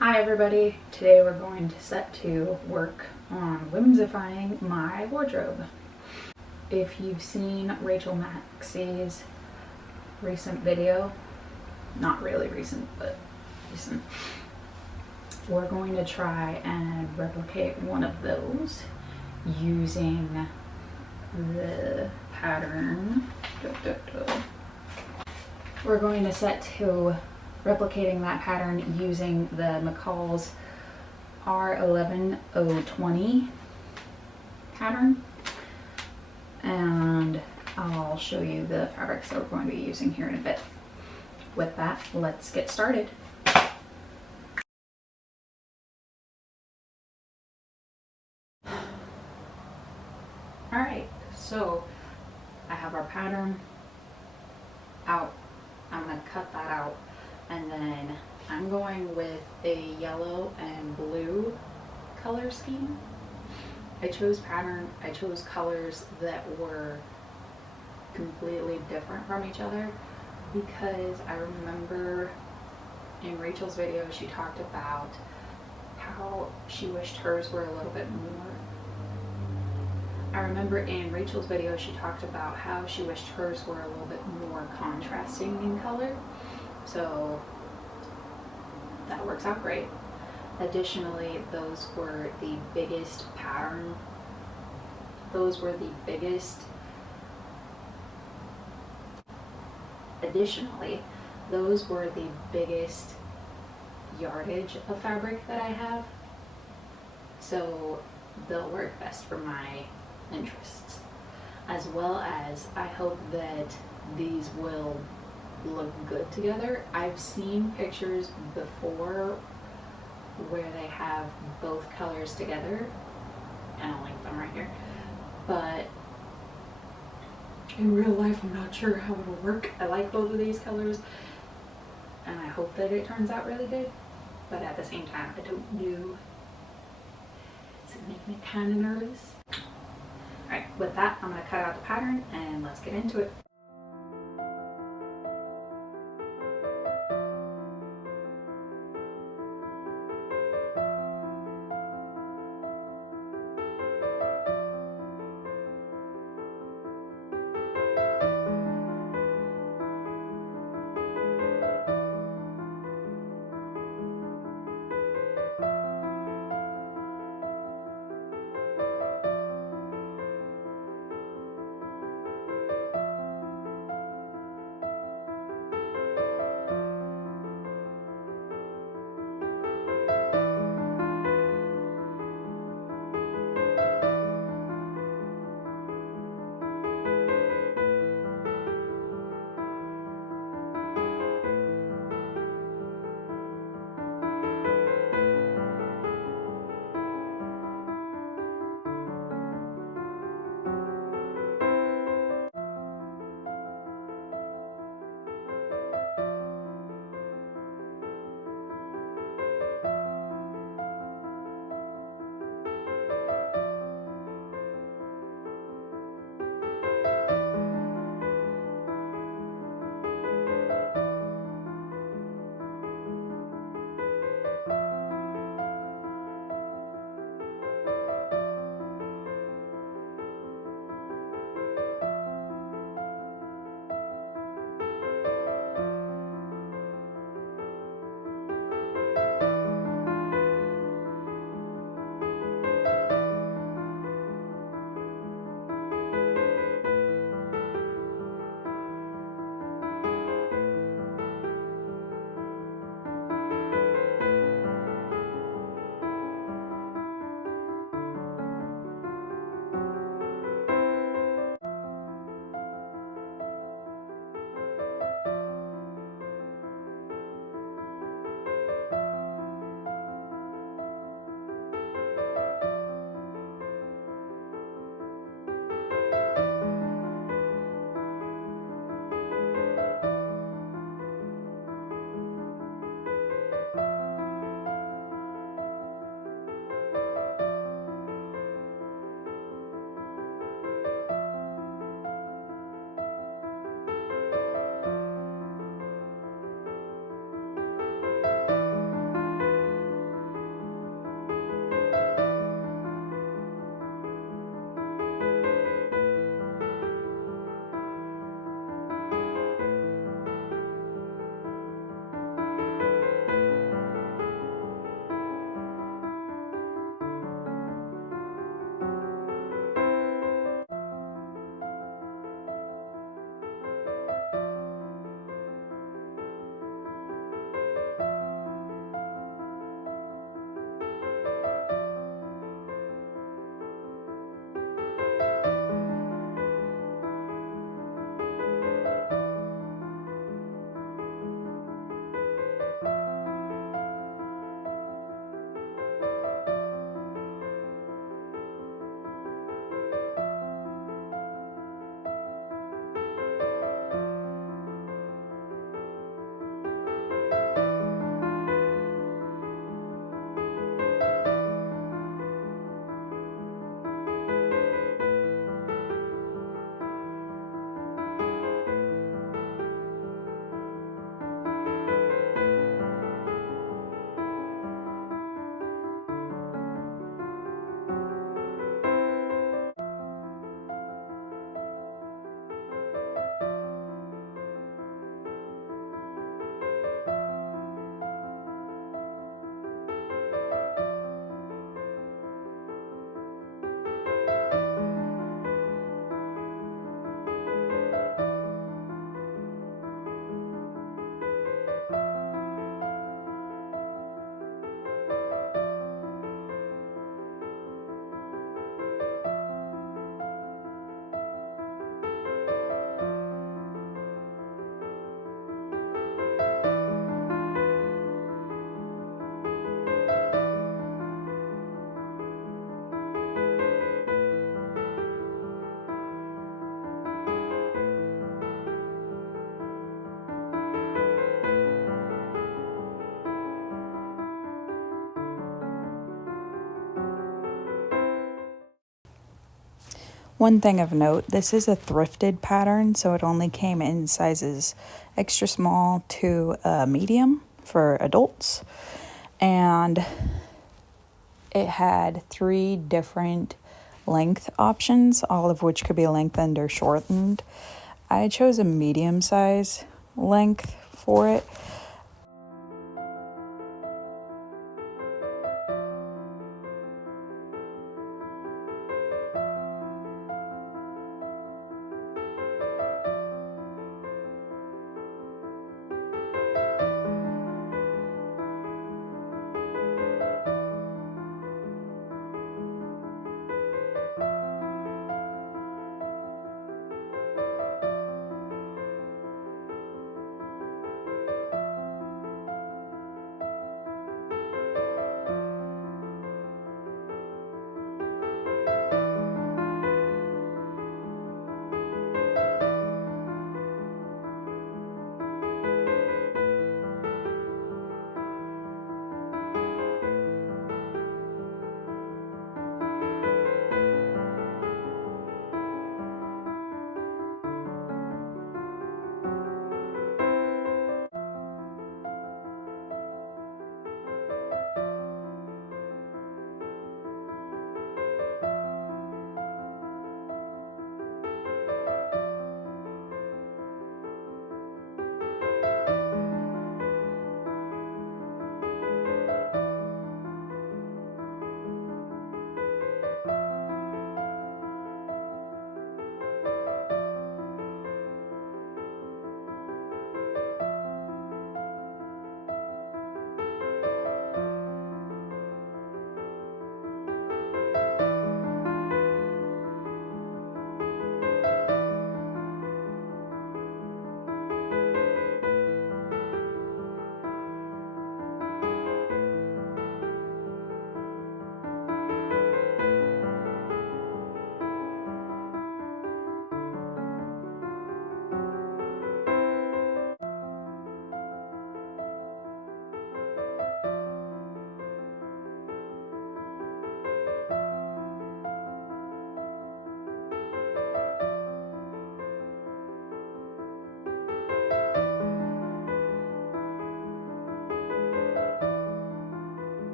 Hi everybody, today we're going to set to work on whimsifying my wardrobe. If you've seen Rachel Maxey's recent video, not really recent, but recent, we're going to try and replicate one of those using the pattern. We're going to set to replicating that pattern using the McCall's R11020 pattern, and I'll show you the fabrics that we're going to be using here in a bit. With that, let's get started. Alright, so I have our pattern out. I'm going to cut that out, and then I'm going with a yellow and blue color scheme. I chose colors that were completely different from each other because I remember in Rachel's video she talked about how she wished hers were a little bit more. I remember in Rachel's video she talked about how she wished hers were a little bit more contrasting in color, so that works out great. Additionally, those were the biggest yardage of fabric that I have, so they'll work best for my interests, as well as I hope that these will look good together. I've seen pictures before where they have both colors together, and I'll link them right here, but in real life I'm not sure how it'll work. I like both of these colors and I hope that it turns out really good, but at the same time I don't know. It's making me kind of nervous. Alright, with that I'm going to cut out the pattern and let's get into it. One thing of note, this is a thrifted pattern, so it only came in sizes extra small to medium for adults. And it had 3 different length options, all of which could be lengthened or shortened. I chose a medium size length for it.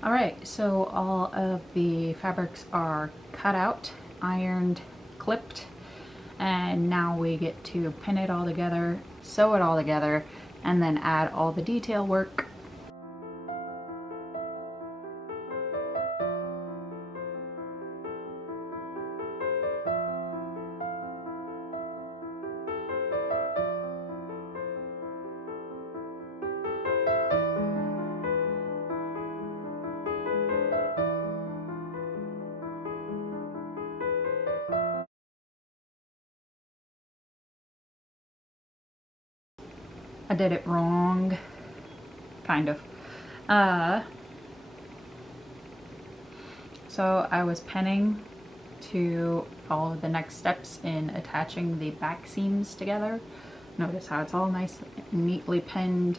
All right, so all of the fabrics are cut out, ironed, clipped, and now we get to pin it all together, sew it all together, and then add all the detail work. I did it wrong, kind of. So I was penning to follow the next steps in attaching the back seams together. Notice how it's all nice and neatly pinned.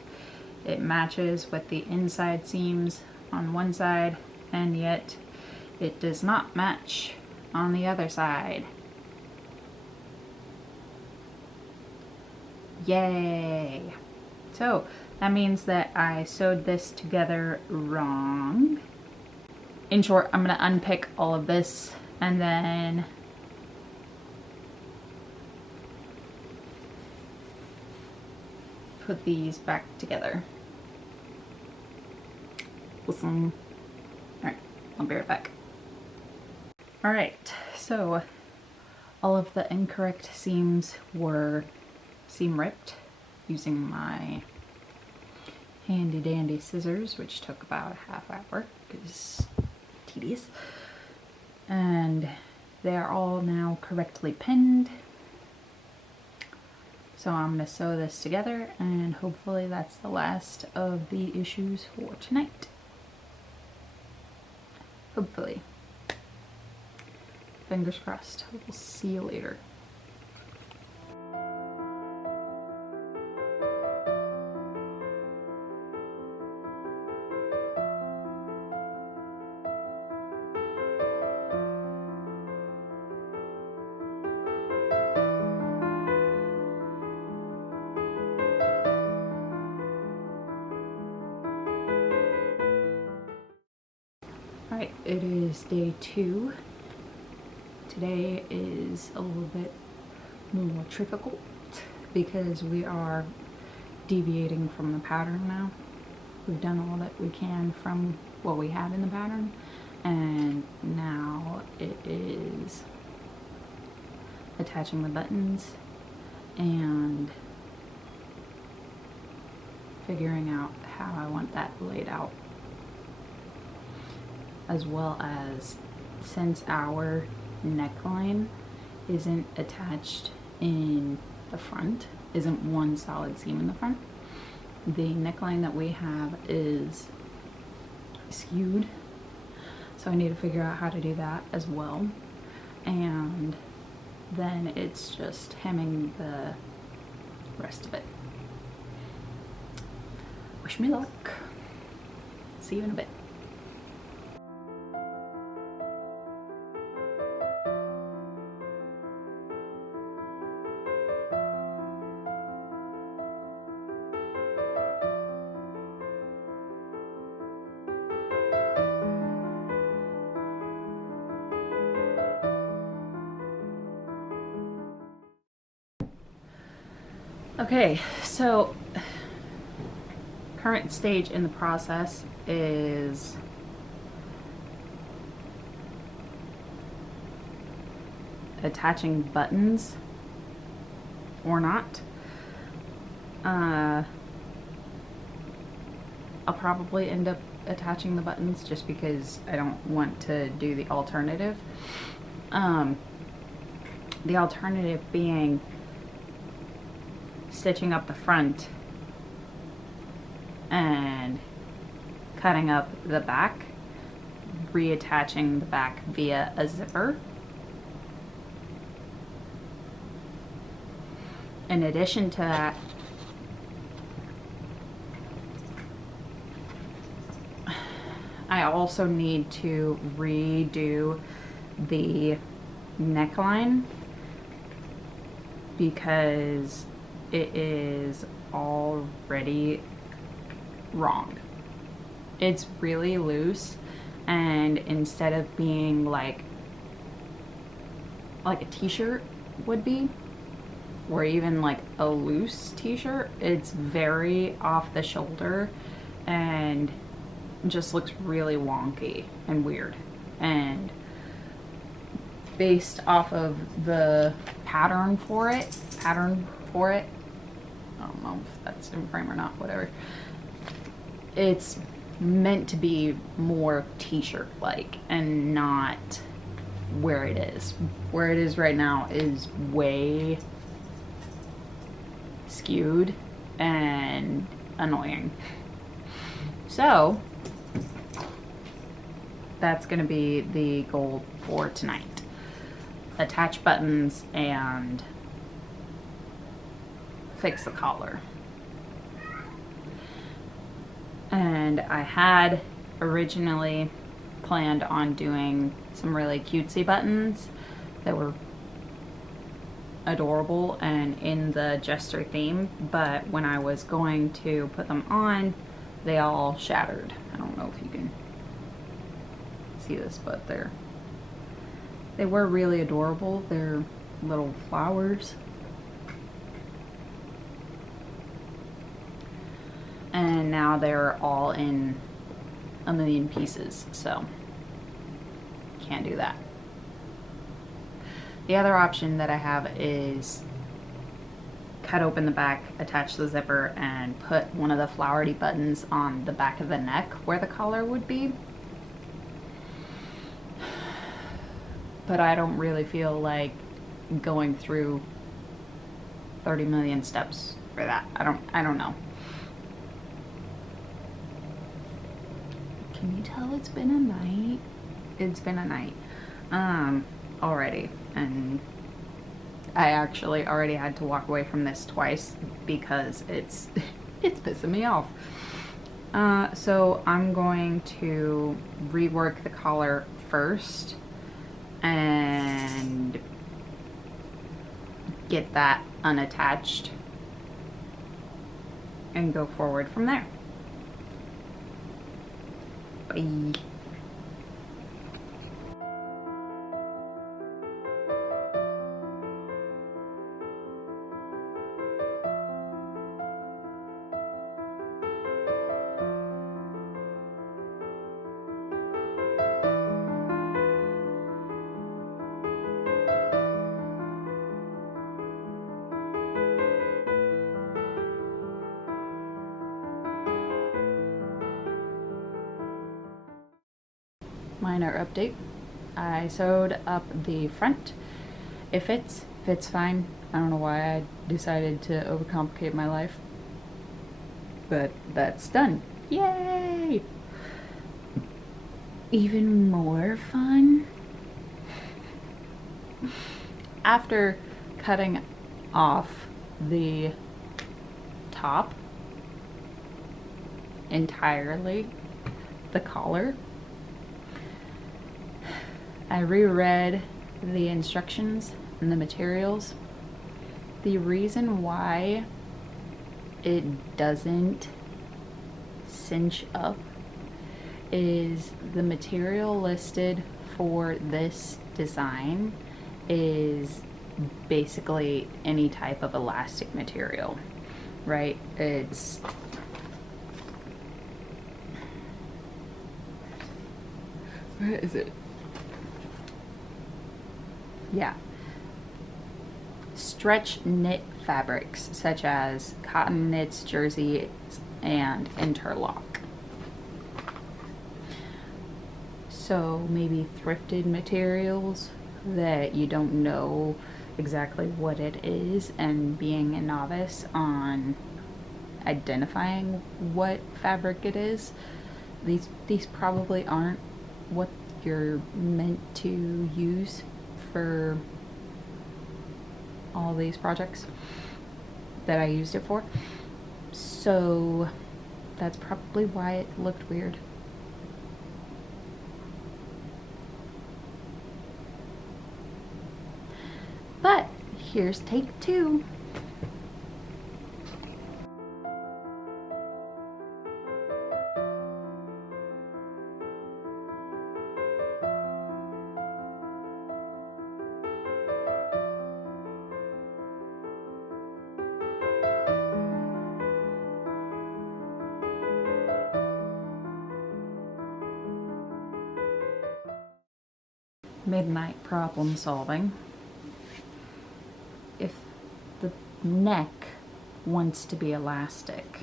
It matches with the inside seams on one side, and yet it does not match on the other side. Yay! So that means that I sewed this together wrong. In short, I'm going to unpick all of this and then put these back together. Awesome. Alright, I'll be right back. Alright, so all of the incorrect seams were seam ripped using my handy dandy scissors, which took about a half hour because tedious. And they are all now correctly pinned. So I'm going to sew this together, and hopefully that's the last of the issues for tonight. Hopefully. Fingers crossed. We'll see you later. Alright, it is day 2. Today is a little bit more difficult because we are deviating from the pattern now. We've done all that we can from what we had in the pattern, and now it is attaching the buttons and figuring out how I want that laid out. As well as, since our neckline isn't attached in the front, isn't one solid seam in the front, the neckline that we have is skewed. So I need to figure out how to do that as well. And then it's just hemming the rest of it. Wish me luck. See you in a bit. Okay, so current stage in the process is attaching buttons or not. I'll probably end up attaching the buttons just because I don't want to do the alternative. The alternative being stitching up the front and cutting up the back, reattaching the back via a zipper. In addition to that, I also need to redo the neckline because it is already wrong. It's really loose, and instead of being like a t-shirt would be, or even like a loose t-shirt, it's very off the shoulder and just looks really wonky and weird. And based off of the pattern for it, I don't know if that's in frame or not, whatever. It's meant to be more t-shirt like and not where it is. Where it is right now is way skewed and annoying. So that's gonna be the goal for tonight. Attach buttons and fix the collar. And I had originally planned on doing some really cutesy buttons that were adorable and in the Jester theme, but when I was going to put them on, they all shattered. I don't know if you can see this, but they were really adorable. They're little flowers. And now they're all in a million pieces, so can't do that. The other option that I have is cut open the back, attach the zipper, and put one of the flowery buttons on the back of the neck where the collar would be. But I don't really feel like going through 30 million steps for that. I don't know. Can you tell it's been a night? It's been a night already, and I actually already had to walk away from this twice because it's pissing me off. So I'm going to rework the collar first and get that unattached and go forward from there. Bye. Minor update. I sewed up the front. It fits fine. I don't know why I decided to overcomplicate my life, but that's done. Yay! Even more fun. After cutting off the top entirely, the collar, I reread the instructions and the materials. The reason why it doesn't cinch up is the material listed for this design is basically any type of elastic material, right? It's where is it? Yeah. Stretch knit fabrics such as cotton knits, jerseys, and interlock. So maybe thrifted materials that you don't know exactly what it is, and being a novice on identifying what fabric it is, these probably aren't what you're meant to use for all these projects that I used it for. So that's probably why it looked weird. But here's take two. Midnight problem solving. If the neck wants to be elastic,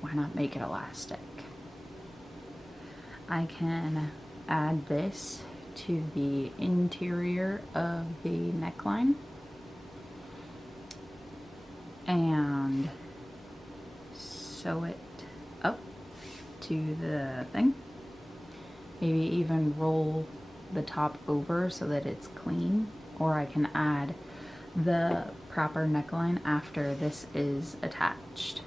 why not make it elastic? I can add this to the interior of the neckline and sew it up to the thing. Maybe even roll the top over so that it's clean, or I can add the proper neckline after this is attached.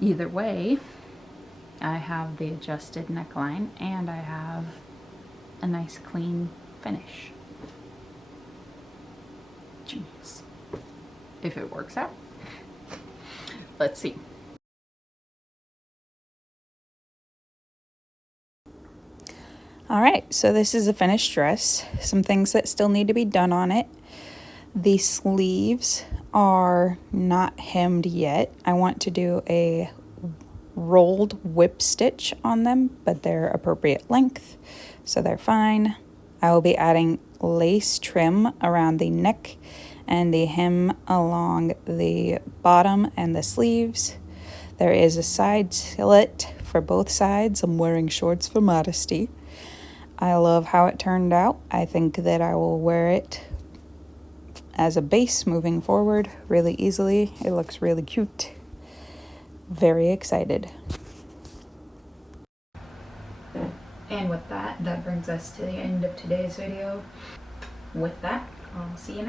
Either way, I have the adjusted neckline and I have a nice clean finish. Genius. If it works out. Let's see. All right, so this is a finished dress. Some things that still need to be done on it. The sleeves are not hemmed yet. I want to do a rolled whip stitch on them, but they're appropriate length, so they're fine. I will be adding lace trim around the neck and the hem along the bottom and the sleeves. There is a side slit for both sides. I'm wearing shorts for modesty. I love how it turned out. I think that I will wear it as a base moving forward really easily. It looks really cute. Very excited. And with that, that brings us to the end of today's video. With that, I'll see you next time.